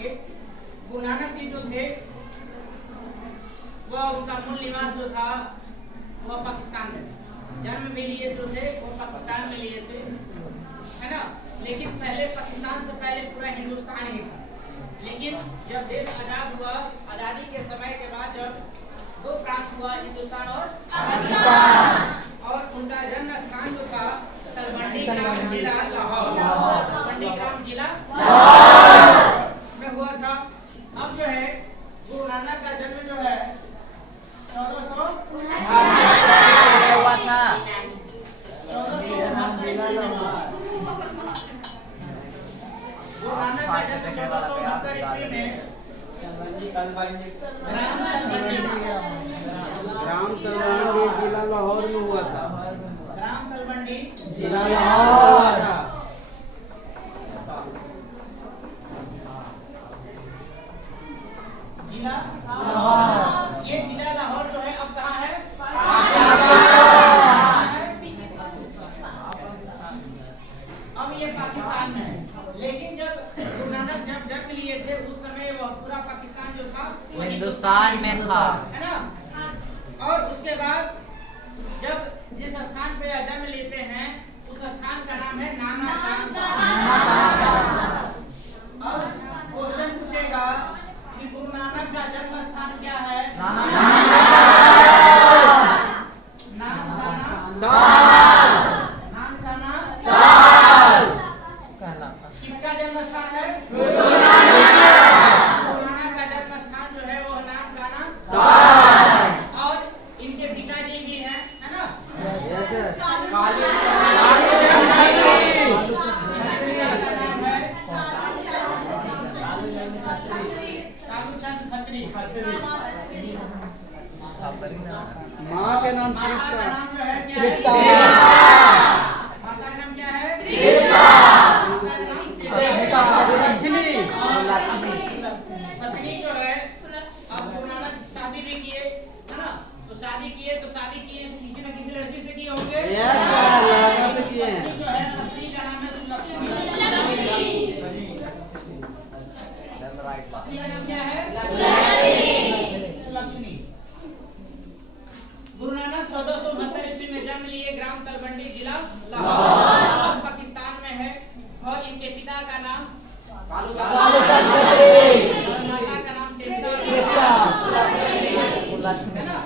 जाएंगे। गुरु नानक जी जो थे वह उनका मूल निवास जो था वह पाकिस्तान में, जन्म भी लिए जो थे वो पाकिस्तान में लिए थे, है ना। लेकिन पहले पाकिस्तान से पहले पूरा हिंदुस्तान ही था। लेकिन जब देश आजाद हुआ, आजादी के समय के बाद जब दो प्रांत हुआ, हिंदुस्तान और पाकिस्तान, और उनका जन्म स्थान जो था तलवंडी ग्राम जिला लाहौर, तलवंडी ग्राम जिला में हुआ था। अब जो है गुरु नानक का जन्म जो है 1469 हुआ था। 1469 गुरु नानक का जन्म 1469 ईस्वी में ग्राम तलवंडी जिला लाहौर में हुआ था। ग्राम तलवंडी जिला लाहौर, जिला ये जिला लाहौर जो है अब कहाँ है? अब ये पाकिस्तान में है। लेकिन जब गुरु नानक जब जन्म लिए थे उस समय वह पूरा पाकिस्तान जो था वो हिंदुस्तान में था, है ना। और उसके बाद जब जिस स्थान पे जन्म लेते हैं उस स्थान का नाम है नाना। और क्वेश्चन पूछेगा कि गुरु नानक का जन्म स्थान क्या है? नाम का नाम किसका जन्म स्थान है? गुरु नानक का जन्म स्थान जो है वो नाम का नाम। और इनके पिताजी भी हैं, है ना। माँ के नाम माता का नाम जो है क्या है? माता का नाम क्या है? पत्नी जो है, अब गुरु नानक शादी भी किए, है ना। तो शादी किए किसी न किसी लड़की से किए होंगे। पत्नी जो है, पत्नी का नाम है सुलक्षणी। पत्नी का नाम क्या है? सुलक्षणी। गुरु नानक 1469 ईस्वी में जन्म लिए, ग्राम तलवंडी जिला लाहौर पाकिस्तान में है। और इनके पिता का नाम माता का नाम है ना।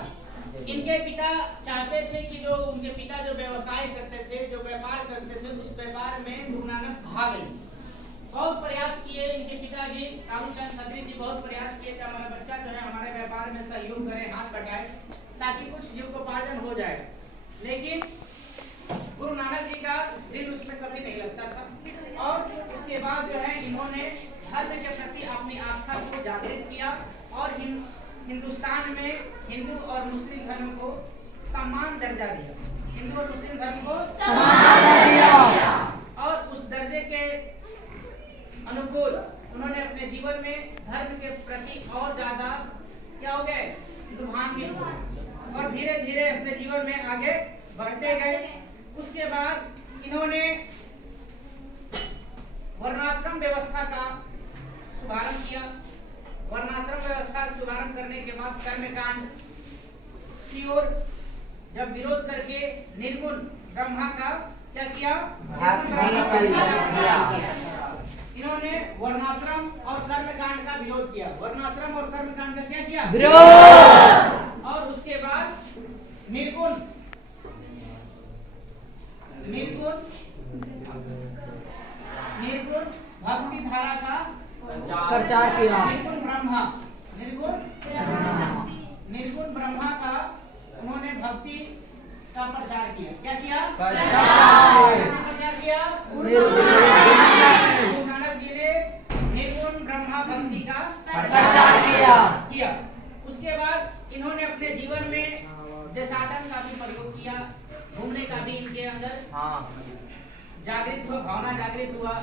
इनके पिता चाहते थे कि जो उनके पिता जो व्यवसाय करते थे, जो व्यापार करते थे, उस व्यापार में गुरु नानक भाग लिए। बहुत प्रयास किए इनके पिताजी कालूचंद खत्री जी, बहुत प्रयास किए कि हमारा बच्चा जो है हमारे व्यापार में सहयोग करे, हाथ बटाए, ताकि कुछ जीविकोपार्जन हो जाए। लेकिन गुरु नानक जी का दिल उसमें कभी नहीं लगता था। और उसके बाद जो है इन्होंने धर्म के प्रति अपनी आस्था को जागृत किया और हिंदुस्तान में हिंदू और मुस्लिम धर्म को समान दर्जा दिया। हिंदू और मुस्लिम धर्म को समान दर्जा दिया। और उस दर्जे के अनुकूल उन्होंने अपने जीवन में धर्म के प्रति और ज्यादा क्या हो गए, रुझान्वित हुए और धीरे धीरे अपने जीवन में आगे बढ़ते गए। उसके बाद इन्होंने वर्णाश्रम व्यवस्था का शुभारंभ किया। वर्णाश्रम व्यवस्था का शुभारंभ करने के बाद कर्मकांड की ओर जब विरोध करके निर्गुण ब्रह्मा का क्या किया? इन्होंने वर्णाश्रम और कर्मकांड का विरोध किया। वर्णाश्रम और कर्मकांड का क्या किया? विरोध। और उसके बाद निर्गुण भक्ति धारा का प्रचार किया। निर्गुण ब्रह्मा का उन्होंने भक्ति का प्रचार किया। क्या किया? प्रचार किया। गुरु नानक जी ने निर्गुण ब्रह्मा भक्ति का प्रचार किया। उसके बाद इन्होंने अपने जीवन में देशाटन का भी प्रयोग किया, घूमने का भी इनके अंदर जागृत हुआ, भावना जागृत हुआ।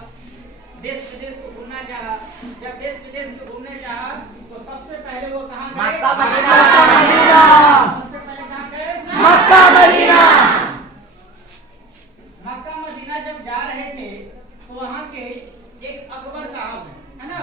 देश विदेश को घूमना चाहा। जब देश विदेश को घूमने चाहा तो सबसे पहले वो कहाँ गए? सबसे पहले कहाँ गए? Mecca Medina. मक्का मदीना जब जा रहे थे तो वहाँ के एक अकबर साहब है ना,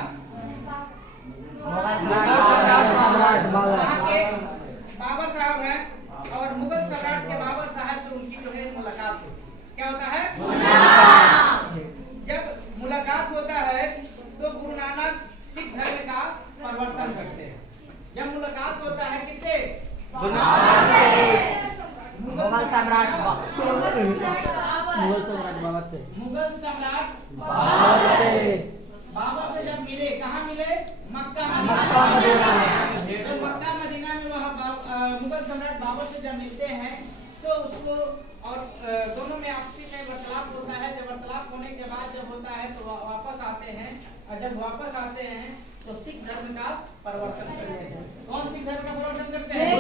जब मिलते हैं तो उसको और दोनों में आपसी में वार्तालाप होता है। जब वार्तालाप होने के बाद जब होता है तो वापस आते हैं, और जब वापस आते हैं तो सिख धर्म का परिवर्तन करते हैं। कौन सिख धर्म का परिवर्तन करते हैं?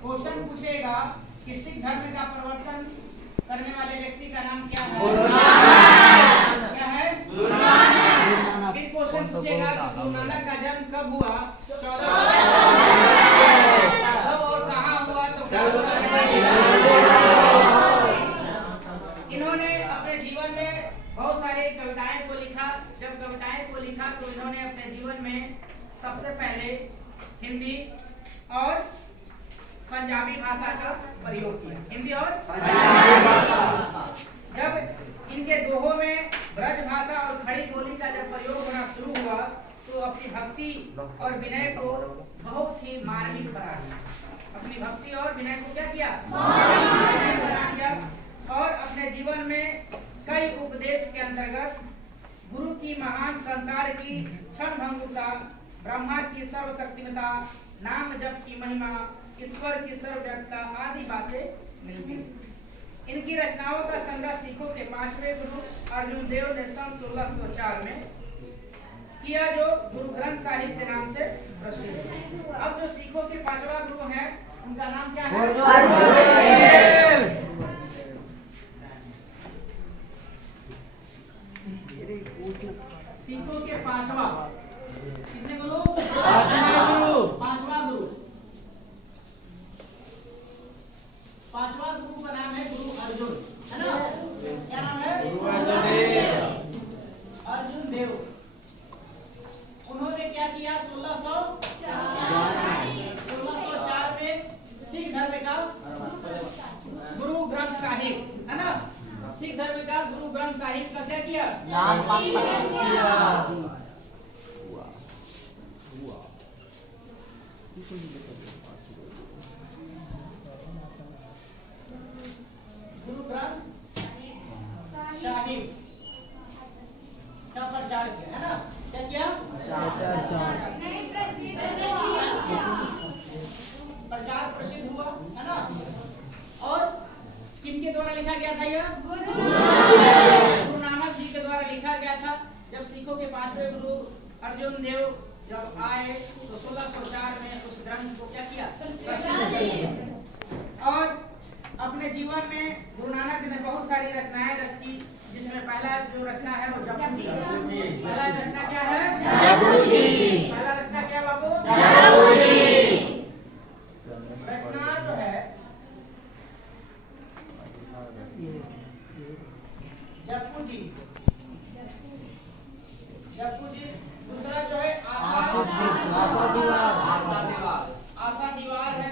क्वेश्चन पूछेगा कि सिख धर्म का परिवर्तन करने वाले व्यक्ति का नाम क्या है? क्या है? फिर क्वेश्चन पूछेगा कि गुरु नानक का जन्म कब हुआ? 1400 कब और कहाँ हुआ? तो इन्होंने अपने जीवन में बहुत सारे कविताएं को लिखा। जब कविताएं को लिखा तो इन्होंने अपने जीवन में सबसे पहले हिंदी और पंजाबी भाषा का प्रयोग किया। हिंदी और पंजाबी भाषा। जब इनके दोहों में ब्रज भाषा और खड़ी बोली का जब प्रयोग होना शुरू हुआ तो अपनी भक्ति और विनय को बहुत ही मार्मिक बना दिया। अपनी भक्ति और विनय को क्या किया? मार्मिक बना दिया। और अपने जीवन में कई उपदेश के अंतर्गत गुरु की महान संसार की क्षणभंगुरता, ब्रह्मा की सर्वशक्तिमता, नाम जप की महिमा, ईश्वर की सर्वव्यापकता आदि बातें मिलती हैं। इनकी रचनाओं का संग्रह सिखों के 5वें गुरु अर्जुन देव ने सन 1604 में किया, जो गुरु ग्रंथ साहिब के नाम से प्रसिद्ध है। अब जो सिखों के 5वां गुरु हैं उनका नाम क्या है? सिखों के 5वां कितने गुरु? 5वां गुरु। 5वां गुरु का नाम है गुरु अर्जुन, है ना? क्या नाम है? अर्जुन देव। उन्होंने क्या किया? 1604 में सिख धर्म का गुरु ग्रंथ साहिब, है ना? सिख धर्म का गुरु ग्रंथ साहिब का क्या किया? गुरु ग्रंथ साहिब का प्रचार किया, है ना? क्या किया? प्रचार प्रसिद्ध हुआ, है ना? और किनके द्वारा लिखा गया था यह? गुरु नानक जी के द्वारा लिखा गया था। जब सिखों के 5वें गुरु अर्जुन देव जब आए तो 1604 में उस ग्रंथ को क्या किया? और अपने जीवन में गुरु नानक ने बहुत सारी रचनाएं रखी, जिसमें पहला जो रचना है वो जपू जी। पहला रचना क्या है? जपू जी। पहला रचना क्या बाबू? जपू जी। रचना जो है जपू जी, जपू जी। दूसरा जो है आशा दीवार है।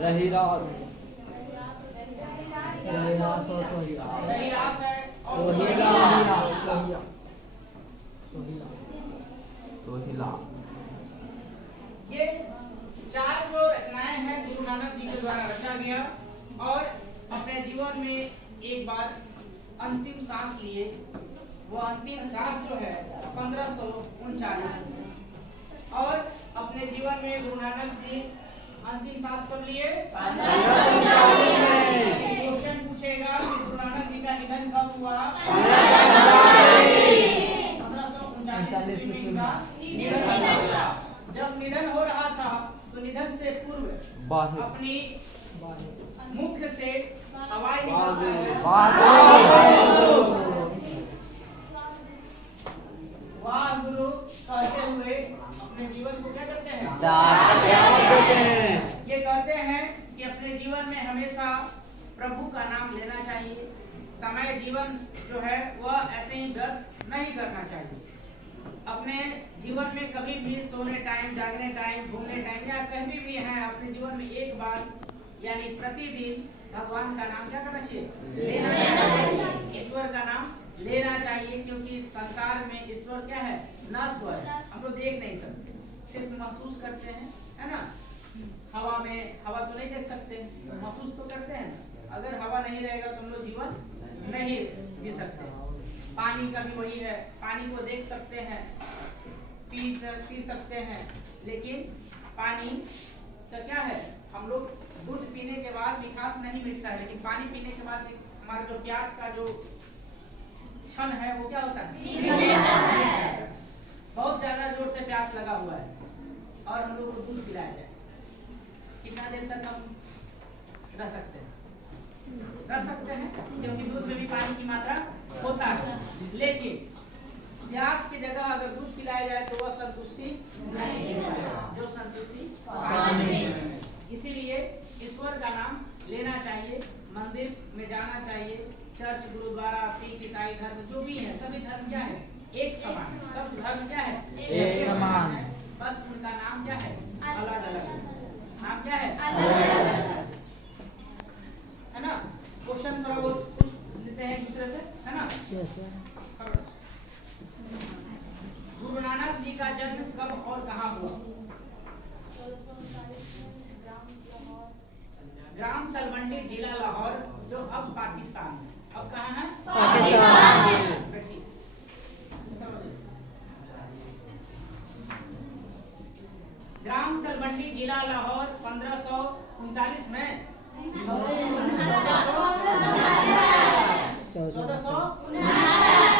रहीरास है और ये 4 जो रचनाएं हैं गुरु नानक जी के द्वारा रचा गया। और अपने जीवन में एक बार अंतिम सांस लिए। वो अंतिम सांस जो है 1539 में। और अपने जीवन में गुरु नानक जी अंतिम सांस कब लिए? 1539 में। क्वेश्चन पूछेगा कि गुरु नानक जी का निधन कब हुआ? 1539 ईस्वी में निधन हुआ। जब निधन हो रहा था तो निधन से पूर्व अपनी मुख से हवाई निकलता है। वाह गुरु कहते हुए अपने जीवन को क्या करते हैं? ये कहते हैं कि अपने जीवन में हमेशा प्रभु का नाम लेना चाहिए। समय जीवन जो है वह ऐसे ही व्यर्थ नहीं करना चाहिए। अपने जीवन में कभी भी सोने टाइम, जागने टाइम, घूमने टाइम या कहीं भी हैं, अपने जीवन में एक बार यानी प्रतिदिन भगवान का नाम क्या करना चाहिए? लेना चाहिए। ईश्वर का नाम लेना चाहिए, क्योंकि संसार में ईश्वर क्या है? नश्वर है। हम लोग देख नहीं सकते, सिर्फ महसूस करते हैं, है ना? हवा में, हवा तो नहीं देख सकते, महसूस तो करते हैं ना। अगर हवा नहीं रहेगा तो हम लोग जीवन नहीं जी सकते। पानी का भी वही है, पानी को देख सकते हैं पी सकते हैं, लेकिन पानी का क्या है, हम लोग दूध पीने के बाद मिठास नहीं मिटता है, लेकिन पानी पीने के बाद हमारा जो प्यास का जो क्षण है वो क्या होता है, बहुत ज्यादा जोर से प्यास लगा हुआ है और हम लोग को दूध पिलाया जाए, कितना देर तक हम रह सकते हैं, क्योंकि दूध में भी पानी की मात्रा होता है, लेकिन प्यास की जगह अगर दूध पिलाया जाए तो वह संतुष्टि नहीं है, जो संतुष्टि पानी में। इसीलिए ईश्वर का नाम लेना चाहिए, मंदिर में जाना चाहिए, चर्च, गुरुद्वारा, सिख, ईसाई धर्म जो भी है, सभी धर्म क्या है, एक समान है, सब धर्म क्या है, एक समान है, बस उनका नाम क्या है, अलग अलग है, नाम क्या है, है ना। क्वेश्चन थोड़ा बहुत पूछ लेते हैं दूसरे से, है ना। गुरु नानक जी का जन्म कब और कहाँ हुआ? ग्राम तलवंडी, जिला लाहौर, जो अब पाकिस्तान है। अब कहाँ है? पाकिस्तान। बैठिए। ग्राम तलवंडी, जिला लाहौर 1539 में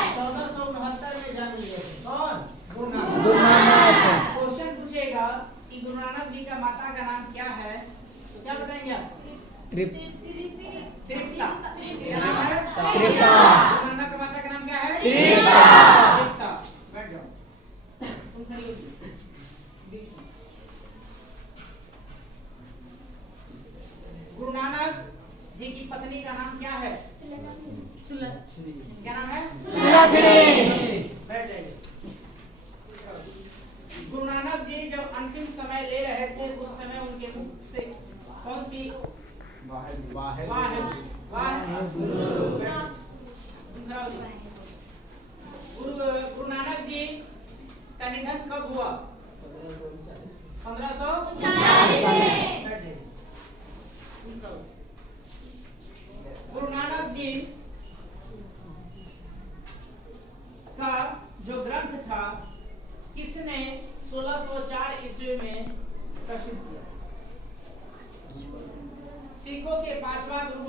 1469 में जन्म लिए। कौन? गुरु नानक। क्वेश्चन पूछेगा कि गुरु नानक जी का माता का नाम क्या है, तो क्या बताएंगे आप? तृप्ता। क्या नाम है? तृप्ता। गुरु नानक की माता का नाम क्या है? तृप्ता। बैठ जाओ। तुम खड़ी हो बीच में। गुरु नानक जी की पत्नी का नाम क्या है? क्या नाम है? बैठ जाइए। गुरु नानक जी जब अंतिम समय ले रहे थे, उस समय उनके मुख से कौन सी गुरु नानक जी का निधन कब हुआ? 1549। गुरु नानक जी का जो ग्रंथ था किसने 1604 ईस्वी में प्रकाशित किया? सिखों के 5वां गुरु